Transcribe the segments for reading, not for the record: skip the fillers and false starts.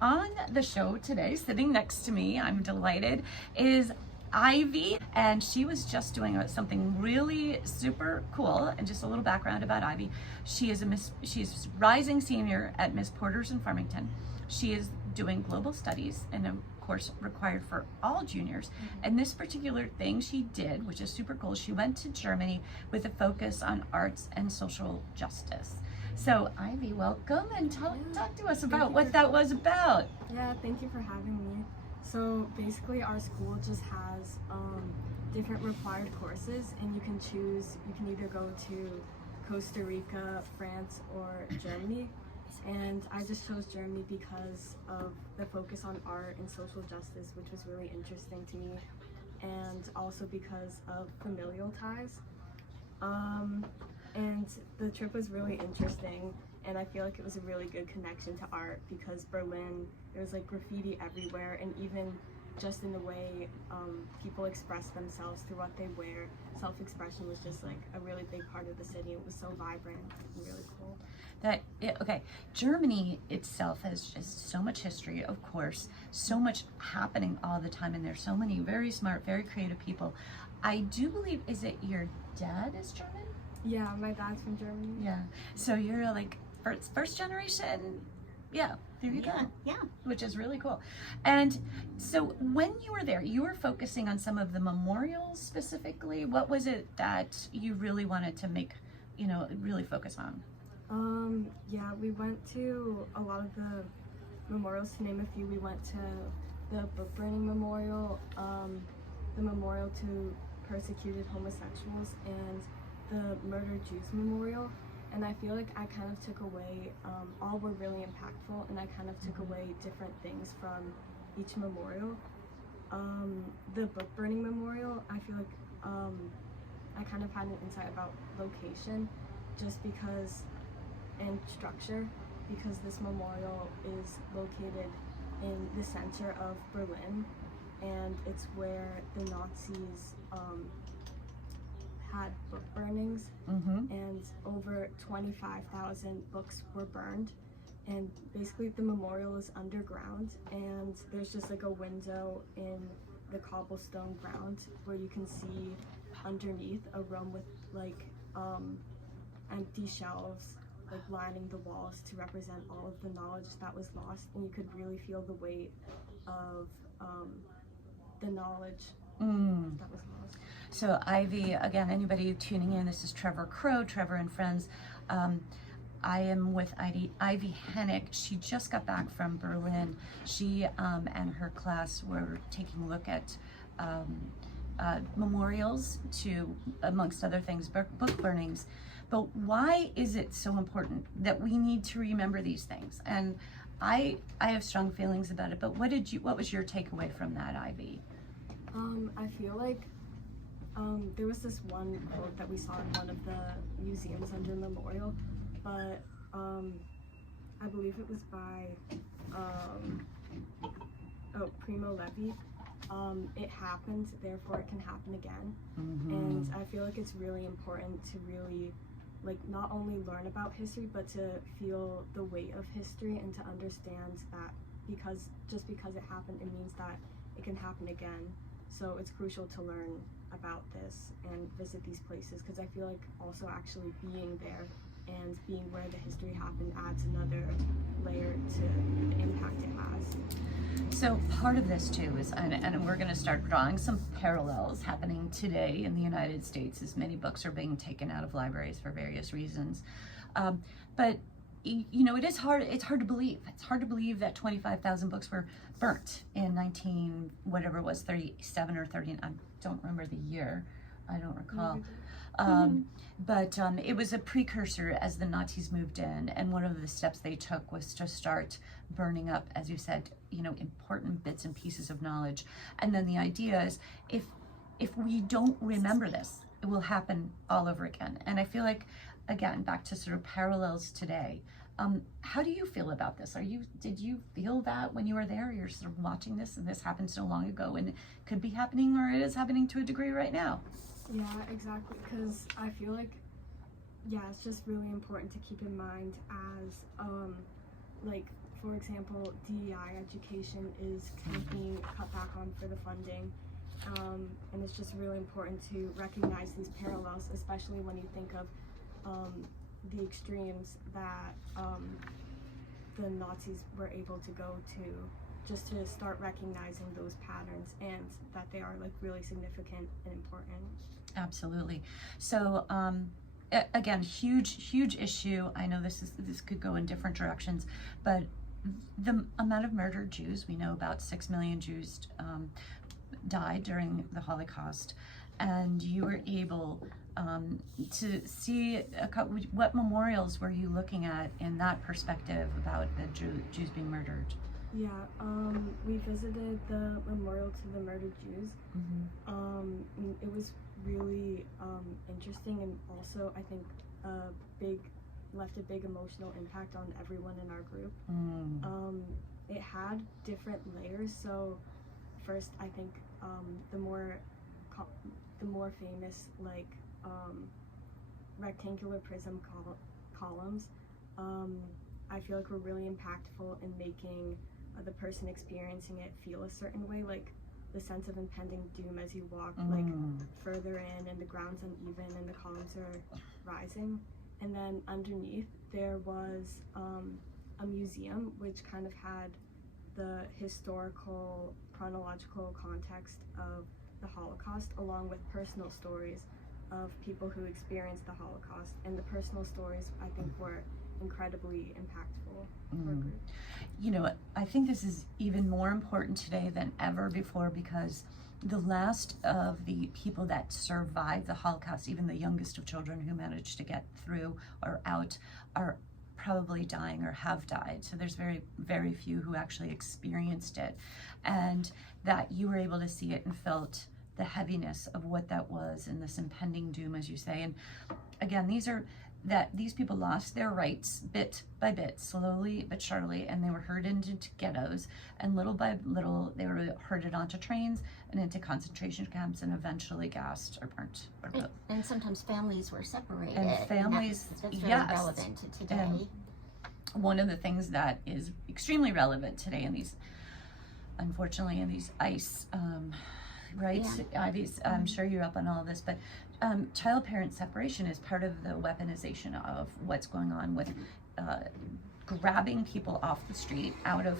on the show today, sitting next to me, I'm delighted, is Ivy, and she was just doing something really super cool. And just a little background about Ivy: she's rising senior at Miss Porter's in Farmington. She is doing global studies, and of course required for all juniors. And this particular thing she did, which is super cool, she went to Germany with a focus on arts and social justice. So Ivy, welcome, and talk to us about what that was about. Yeah, thank you for having me. So basically our school just has different required courses, and you can choose, you can either go to Costa Rica, France, or Germany. And I just chose Germany because of the focus on art and social justice, which was really interesting to me, and also because of familial ties. And the trip was really interesting, and I feel like it was a really good connection to art, because Berlin, there was like graffiti everywhere, and even just in the way people express themselves through what they wear, self-expression was just like a really big part of the city. It was so vibrant and really cool. Okay, Germany itself has just so much history, of course, so much happening all the time, and there's so many very smart, very creative people. I do believe, is it your dad is German? Yeah, my dad's from Germany. Yeah, so you're like first generation. Yeah, there you go. Yeah. Which is really cool. And so when you were there, you were focusing on some of the memorials specifically. What was it that you really wanted to make, really focus on? Yeah, we went to a lot of the memorials. To name a few, we went to the book burning memorial, the memorial to persecuted homosexuals, and the murdered Jews memorial. And I feel like I kind of took away, all were really impactful, and I kind of took away different things from each memorial. The book burning memorial, I feel like I kind of had an insight about location, just because, and structure, because this memorial is located in the center of Berlin, and it's where the Nazis had book burnings, and over 25,000 books were burned. And basically the memorial is underground, and there's just like a window in the cobblestone ground where you can see underneath a room with like empty shelves like lining the walls to represent all of the knowledge that was lost, and you could really feel the weight of the knowledge that was lost. So Ivy, again, anybody tuning in, this is Trevor Crow, Trevor and Friends. I am with Ivy Hannich. She just got back from Berlin. She and her class were taking a look at memorials to, amongst other things, book burnings. But why is it so important that we need to remember these things? And I have strong feelings about it, but what was your takeaway from that, Ivy? I feel like there was this one quote that we saw in one of the museums under Memorial, but I believe it was by Primo Levi. It happened, therefore it can happen again. And I feel like it's really important to really not only learn about history, but to feel the weight of history, and to understand that just because it happened, it means that it can happen again. So it's crucial to learn about this and visit these places, because I feel like also actually being there and being where the history happened adds another layer to the impact it has. So part of this too is, and we're going to start drawing some parallels happening today in the United States, as many books are being taken out of libraries for various reasons. But it's hard to believe. It's hard to believe that 25,000 books were burnt in 37 or 30. I don't remember the year. I don't recall. But it was a precursor as the Nazis moved in, and one of the steps they took was to start burning up, as you said, important bits and pieces of knowledge. And then the idea is, if we don't remember this, it will happen all over again. And I feel like, again, back to sort of parallels today. How do you feel about this? Did you feel that when you were there? You're sort of watching this, and this happened so long ago, and it could be happening, or it is happening to a degree right now. Yeah, exactly, because I feel like, it's just really important to keep in mind as, for example, DEI education is being cut back on for the funding. And it's just really important to recognize these parallels, especially when you think of the extremes that the Nazis were able to go to, just to start recognizing those patterns and that they are like really significant and important. Absolutely. So again, huge issue. I know this could go in different directions, but the amount of murdered Jews, we know about 6 million Jews died during the Holocaust, and you were able to see what memorials were you looking at in that perspective about the Jews being murdered? Yeah, we visited the memorial to the murdered Jews. It was really interesting, and also I think left a big emotional impact on everyone in our group. It had different layers. So first, I think the more famous, like rectangular prism columns, I feel like were really impactful in making the person experiencing it feel a certain way, like the sense of impending doom as you walk like further in, and the ground's uneven and the columns are rising. And then underneath there was a museum which kind of had the historical chronological context of the Holocaust, along with personal stories of people who experienced the Holocaust, and the personal stories I think were incredibly impactful for a group. You know, I think this is even more important today than ever before, because the last of the people that survived the Holocaust, even the youngest of children who managed to get through or out, are probably dying or have died. So there's very few who actually experienced it, and that you were able to see it and felt the heaviness of what that was and this impending doom, as you say. And again, these people lost their rights bit by bit, slowly but surely, and they were herded into ghettos, and little by little they were herded onto trains and into concentration camps, and eventually gassed or burnt or both. And sometimes families were separated. And families, that's really yes, relevant to today. And one of the things that is extremely relevant today in these, unfortunately, in these ICE right? Yeah. Ivy's, I'm sure you're up on all of this, but child-parent separation is part of the weaponization of what's going on with grabbing people off the street out of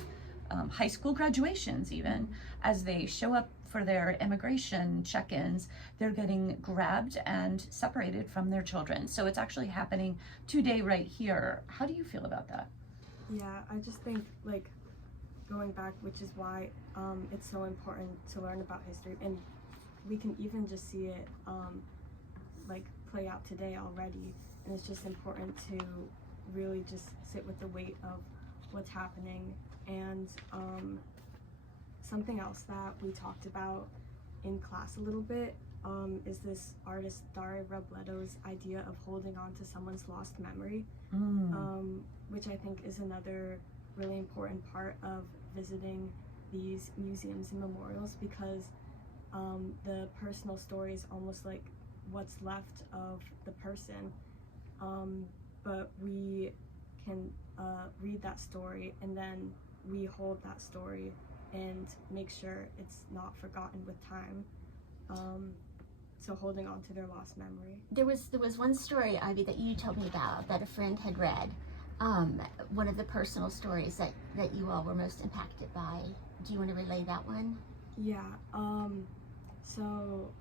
high school graduations. Even as they show up for their immigration check-ins, they're getting grabbed and separated from their children. So it's actually happening today right here. How do you feel about that? Yeah, I just think, like, going back, which is why it's so important to learn about history, and we can even just see it like play out today already, and it's just important to really just sit with the weight of what's happening. And something else that we talked about in class a little bit is this artist Daria Robledow's idea of holding on to someone's lost memory, which I think is another really important part of visiting these museums and memorials, because the personal story is almost like what's left of the person, but we can read that story, and then we hold that story and make sure it's not forgotten with time. So holding on to their lost memory. There was one story, Ivy, that you told me about that a friend had read. One of the personal stories that you all were most impacted by. Do you want to relay that one? Yeah, so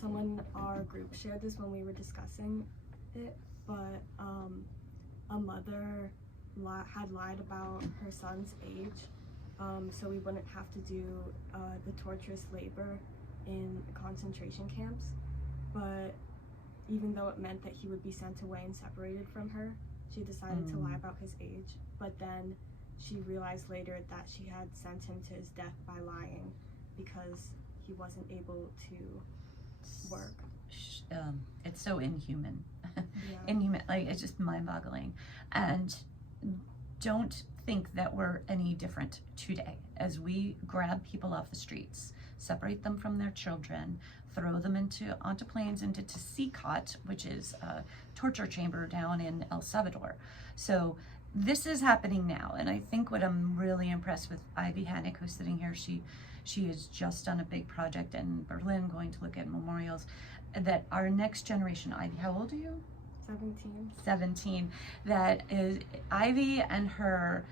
someone in our group shared this when we were discussing it, but a mother had lied about her son's age, so we wouldn't have to do the torturous labor in concentration camps. But even though it meant that he would be sent away and separated from her, she decided to lie about his age. But then she realized later that she had sent him to his death by lying, because he wasn't able to work. It's so inhuman. Yeah. Inhuman, like, it's just mind-boggling. And don't think that we're any different today as we grab people off the streets, separate them from their children, throw them onto planes into Tecot, which is a torture chamber down in El Salvador. So this is happening now, and I think what I'm really impressed with Ivy Hannich, who's sitting here, she has just done a big project in Berlin going to look at memorials, that our next generation, Ivy, how old are you? 17. 17. That is Ivy and her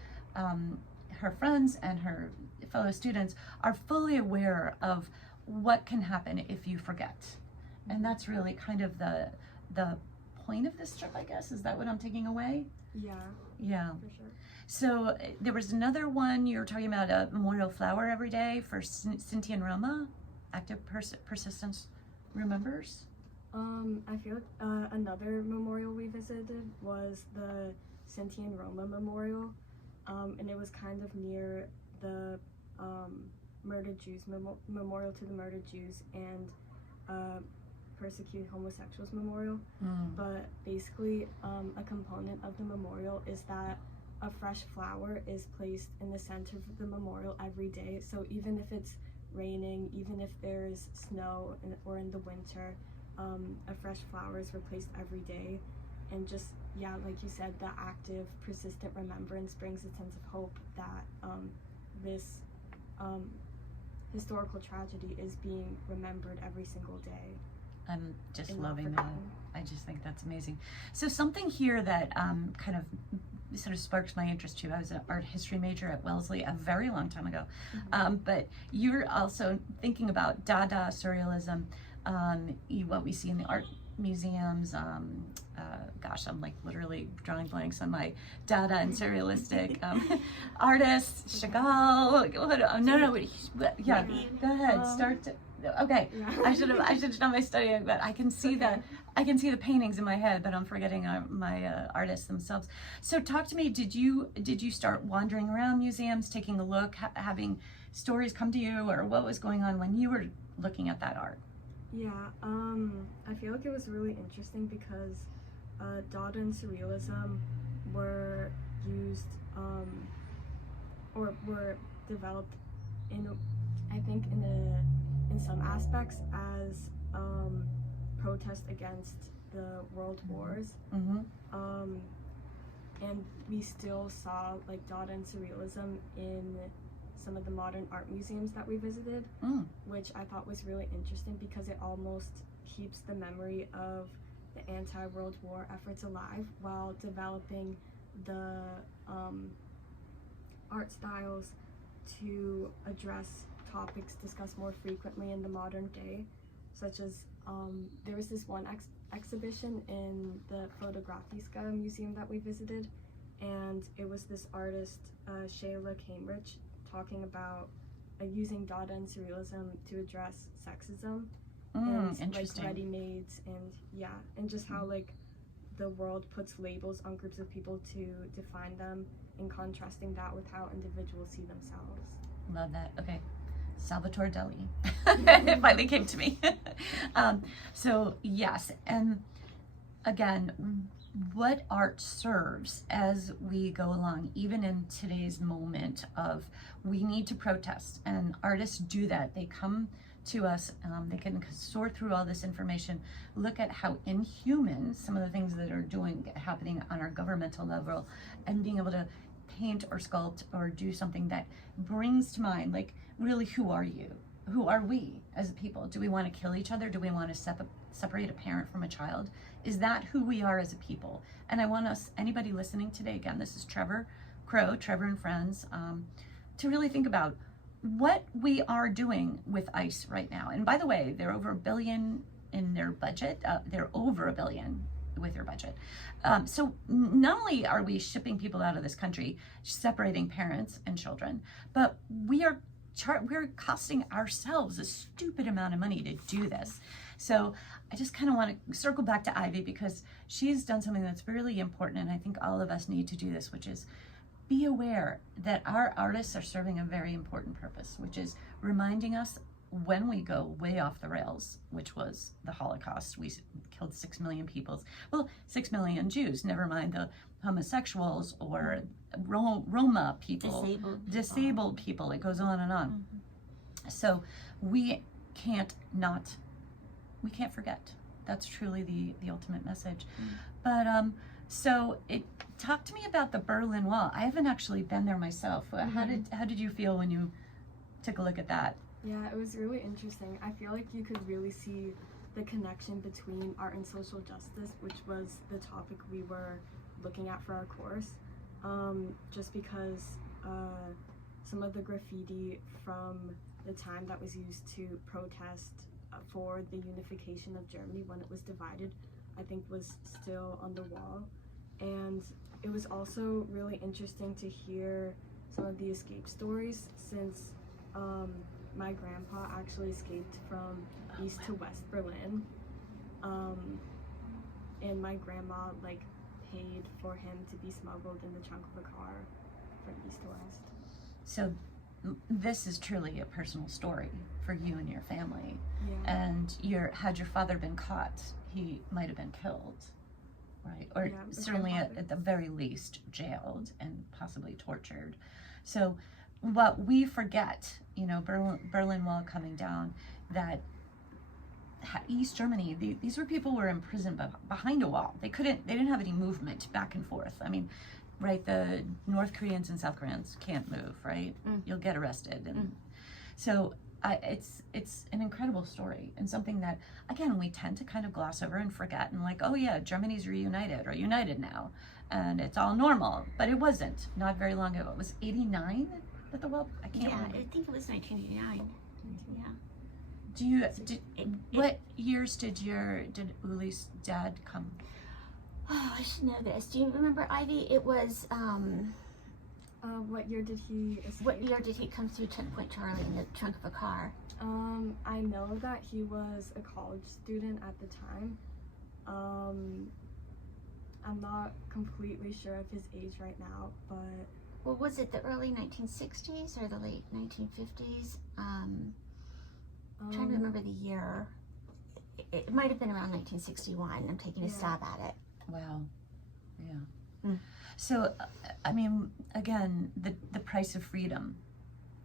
friends and her fellow students are fully aware of what can happen if you forget. And that's really kind of the point of this trip, I guess. Is that what I'm taking away? Yeah, Yeah. for sure. So there was another one, you were talking about a memorial flower every day for Sinti and Roma, active persistence remembers. I feel like another memorial we visited was the Sinti and Roma Memorial, and it was kind of near the murdered Jews memorial to the murdered Jews and persecuted homosexuals memorial. But basically, a component of the memorial is that a fresh flower is placed in the center of the memorial every day. So even if it's raining, even if there's snow or in the winter, a fresh flower is replaced every day. And just, yeah, like you said, the active, persistent remembrance brings a sense of hope that this historical tragedy is being remembered every single day. I'm just and loving not that. forgotten. I just think that's amazing. So something here that kind of sort of sparks my interest too. I was an art history major at Wellesley a very long time ago. But you're also thinking about Dada, Surrealism, what we see in the art museums. Gosh, I'm like literally drawing blanks on my Dada and Surrealistic artists. Chagall. Yeah. Go ahead. Start. Okay. Yeah. I should have done my studying, but I can see the paintings in my head, but I'm forgetting my artists themselves. So talk to me. Did you start wandering around museums, taking a look, having stories come to you, or what was going on when you were looking at that art? Yeah, I feel like it was really interesting because Dada and Surrealism were used or were developed in some aspects as protest against the world wars. And we still saw like Dada and Surrealism in some of the modern art museums that we visited, which I thought was really interesting because it almost keeps the memory of the anti-World War efforts alive while developing the art styles to address topics discussed more frequently in the modern day, such as there was this one exhibition in the Fotografiska museum that we visited, and it was this artist, Shayla Cambridge, talking about using Dada and Surrealism to address sexism and like ready-mades and just how like the world puts labels on groups of people to define them, and contrasting that with how individuals see themselves. Love that. Okay. Salvatore Dali. It finally came to me. So yes, and again, what art serves as we go along, even in today's moment of we need to protest, and artists do that. They come to us, they can sort through all this information, look at how inhuman some of the things that are happening on our governmental level, and being able to paint or sculpt or do something that brings to mind, like, really, who are you? Who are we as a people? Do we want to kill each other? Do we want to separate a parent from a child? Is that who we are as a people? And I want anybody listening today, again, this is Trevor Crow, Trevor and Friends, to really think about what we are doing with ICE right now. And by the way, they're over $1 billion in their budget. They're over $1 billion with their budget. So not only are we shipping people out of this country, separating parents and children, but we're costing ourselves a stupid amount of money to do this. So I just kind of want to circle back to Ivy because she's done something that's really important, and I think all of us need to do this, which is be aware that our artists are serving a very important purpose, which is reminding us when we go way off the rails, which was the Holocaust. We killed 6 million people. Well, 6 million Jews, never mind the homosexuals or Roma people, disabled people. It goes on and on. So we can't forget. That's truly the ultimate message. But So talk to me about the Berlin Wall. I haven't actually been there myself. How did you feel when you took a look at that? Yeah, it was really interesting. I feel like you could really see the connection between art and social justice, which was the topic we were looking at for our course. Just because some of the graffiti from the time that was used to protest for the unification of Germany when it was divided, I think was still on the wall. And it was also really interesting to hear some of the escape stories, since my grandpa actually escaped from East to West Berlin, and my grandma like paid for him to be smuggled in the trunk of a car from East to West. So this is truly a personal story for you and your family. Yeah. And had your father been caught, he might have been killed, right? Or Yeah, certainly at the very least jailed and possibly tortured. So what we forget, Berlin Wall coming down, that East Germany, these were people who were imprisoned behind a wall. They didn't have any movement back and forth. I mean, right, the North Koreans and South Koreans can't move, right? You'll get arrested. And so it's an incredible story, and something that, again, we tend to kind of gloss over and forget, and like, oh yeah, Germany's reunited or united now, and it's all normal. But it wasn't. Not very long ago. It was 89 that the wall, I can't remember. I think it was 1989. Yeah. What years did Uli's dad come? Oh, I should know this. Do you remember, Ivy? It was, What year did he escape? what year did he come through Checkpoint Charlie in the trunk of a car? I know that he was a college student at the time. I'm not completely sure of his age right now, but... Well, was it the early 1960s or the late 1950s? I'm trying to remember the year. It might have been around 1961. I'm taking a stab at it. Wow. Yeah. So, I mean, again, the price of freedom,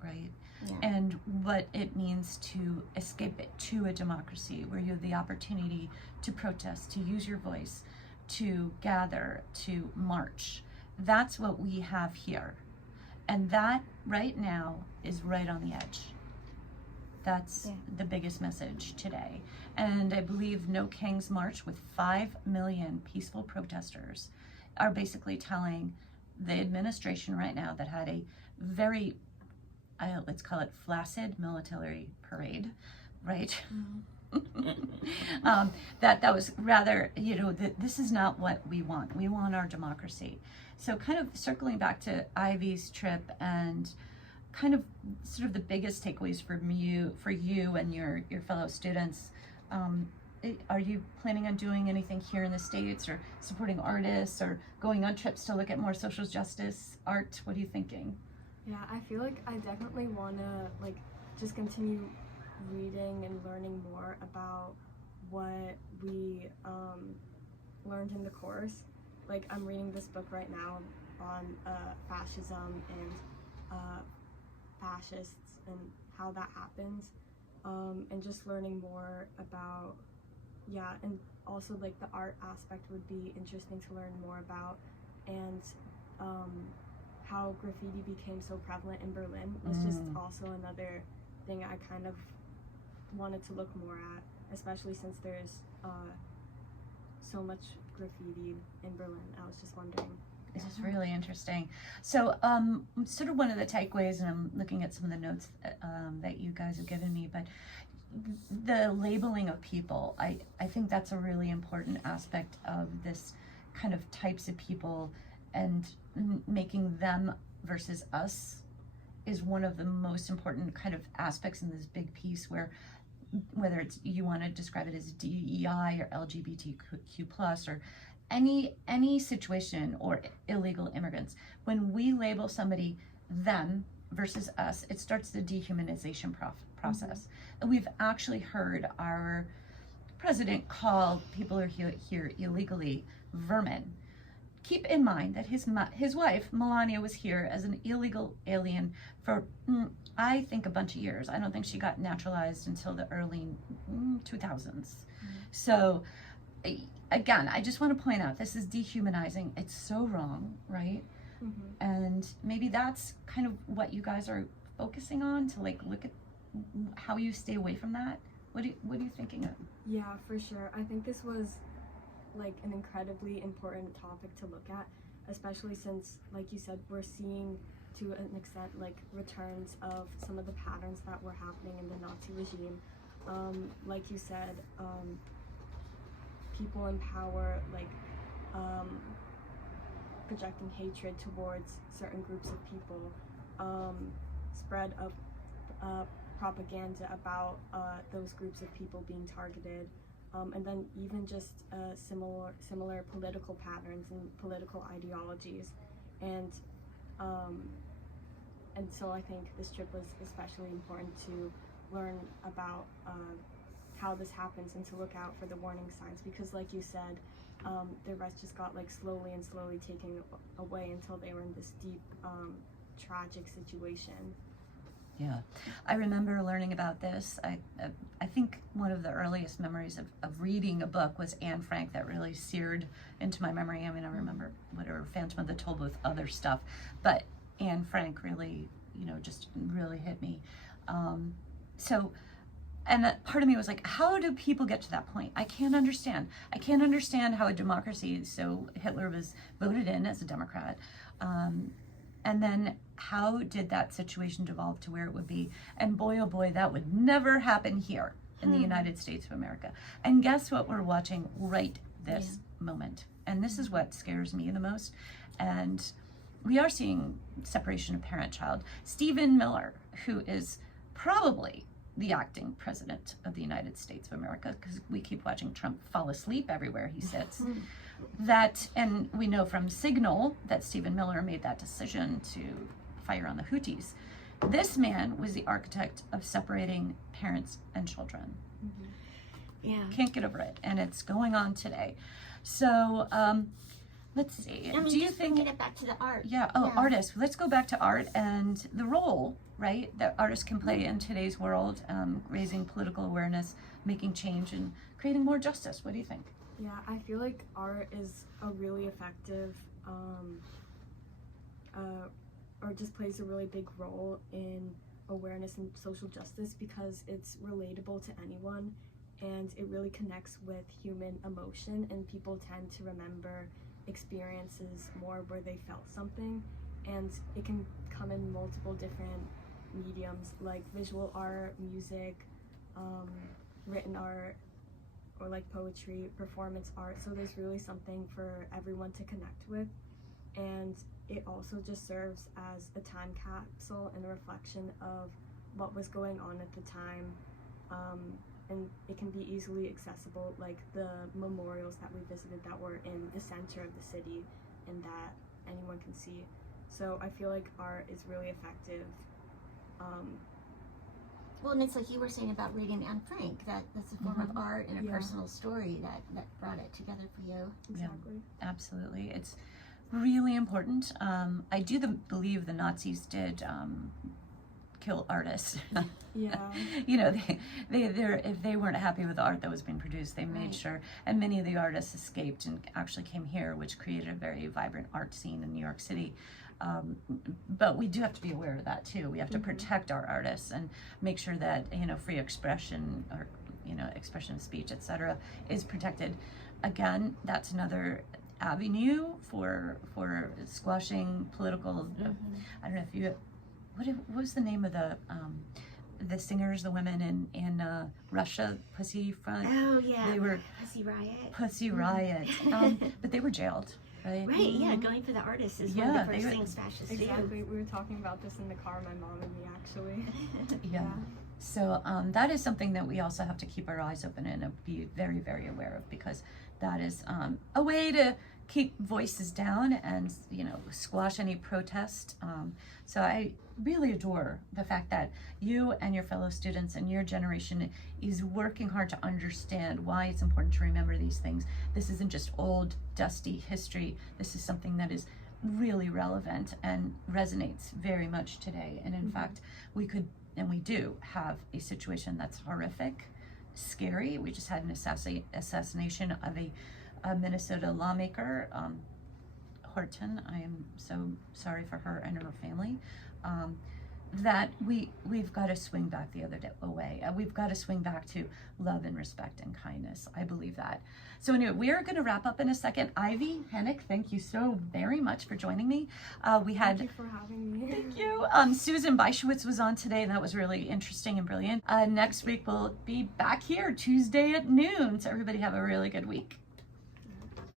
right? Yeah. And what it means to escape it to a democracy where you have the opportunity to protest, to use your voice, to gather, to march. That's what we have here. And that right now is right on the edge. That's the biggest message today. And I believe No King's March, with 5 million peaceful protesters, are basically telling the administration right now, that had a very, let's call it flaccid military parade, right? That was rather, this is not what we want. We want our democracy. So kind of circling back to Ivy's trip, and kind of sort of the biggest takeaways for you and your fellow students. Are you planning on doing anything here in the States, or supporting artists, or going on trips to look at more social justice art? What are you thinking? Yeah, I feel like I definitely want to just continue reading and learning more about what we learned in the course. Like, I'm reading this book right now on fascism and fascists and how that happens, and just learning more about, and also like the art aspect would be interesting to learn more about, and how graffiti became so prevalent in Berlin was just also another thing I kind of wanted to look more at, especially since there's so much graffiti in Berlin. I was just wondering. This is really interesting. So sort of one of the takeaways, and I'm looking at some of the notes that you guys have given me, but the labeling of people, I think that's a really important aspect of this kind of types of people, and making them versus us is one of the most important kind of aspects in this big piece, where whether it's, you want to describe it as DEI or LGBTQ plus, or any situation, or illegal immigrants, when we label somebody them versus us, it starts the dehumanization process. And we've actually heard our president call people who are here illegally vermin. Keep in mind that his wife, Melania, was here as an illegal alien for, I think, a bunch of years. I don't think she got naturalized until the early 2000s. So again, I just want to point out, this is dehumanizing. It's so wrong, right? And maybe that's kind of what you guys are focusing on, to like look at how you stay away from that. What are you thinking of? Yeah, for sure. I think this was like an incredibly important topic to look at, especially since, like you said, we're seeing to an extent like returns of some of the patterns that were happening in the Nazi regime. Like you said, people in power like projecting hatred towards certain groups of people, spread of propaganda about those groups of people being targeted, and then even just similar political patterns and political ideologies, and so I think this trip was especially important to learn about how this happens and to look out for the warning signs, because like you said, the rest just got like slowly taken away until they were in this deep tragic situation. Yeah, I remember learning about this. I think one of the earliest memories of reading a book was Anne Frank that really seared into my memory. I mean, I remember whatever Phantom of the Tollbooth, other stuff, but Anne Frank really, just really hit me. And that part of me was like, how do people get to that point? I can't understand. I can't understand how a democracy, so Hitler was voted in as a Democrat, and then how did that situation devolve to where it would be? And boy, oh boy, that would never happen here in the United States of America. And guess what we're watching right this moment? And this is what scares me the most. And we are seeing separation of parent-child. Stephen Miller, who is probably the acting president of the United States of America, because we keep watching Trump fall asleep everywhere he sits. And we know from Signal that Stephen Miller made that decision to fire on the Houthis. This man was the architect of separating parents and children. Yeah. Can't get over it, and it's going on today. So let's see. I mean, do you just think bringing it back to the art? Yeah. Artists. Let's go back to art and the role, right, that artists can play in today's world, raising political awareness, making change, and creating more justice. What do you think? Yeah, I feel like art is a really effective, or just plays a really big role in awareness and social justice, because it's relatable to anyone, and it really connects with human emotion, and people tend to remember experiences more where they felt something, and it can come in multiple different mediums, like visual art, music, written art, or like poetry, performance art. So there's really something for everyone to connect with, and it also just serves as a time capsule and a reflection of what was going on at the time, and it can be easily accessible, like the memorials that we visited that were in the center of the city and that anyone can see. So I feel like art is really effective. Well, and it's like you were saying about reading Anne Frank, that's a form of art and a personal story that brought it together for you. Exactly. Yeah, absolutely. It's really important. I do believe the Nazis did kill artists. Yeah. If they weren't happy with the art that was being produced, they made sure, and many of the artists escaped and actually came here, which created a very vibrant art scene in New York City. But we do have to be aware of that too. We have to protect our artists and make sure that free expression, or expression of speech, etc., is protected. Again, that's another avenue for squashing political. I don't know if you. What was the name of the singers, the women in Russia, Pussy Front? Oh yeah, they were Pussy Riot. But they were jailed, right? Right, yeah, going for the artists is one of the first things fascists do. Exactly, we were talking about this in the car, my mom and me, actually. Yeah. So that is something that we also have to keep our eyes open and be very, very aware of, because that is a way to keep voices down and squash any protest. So I really adore the fact that you and your fellow students and your generation is working hard to understand why it's important to remember these things. This isn't just old, dusty history. This is something that is really relevant and resonates very much today. And in fact, we could, and we do, have a situation that's horrific scary. We just had an assassination of a Minnesota lawmaker, Horton. I am so sorry for her and her family. That we've got to swing back the other way. We've got to swing back to love and respect and kindness. I believe that. So anyway, we are going to wrap up in a second. Ivy Hannich, thank you so very much for joining me. We had. Thank you for having me. Thank you. Susan Beischwitz was on today, and that was really interesting and brilliant. Next week we'll be back here Tuesday at noon. So everybody have a really good week.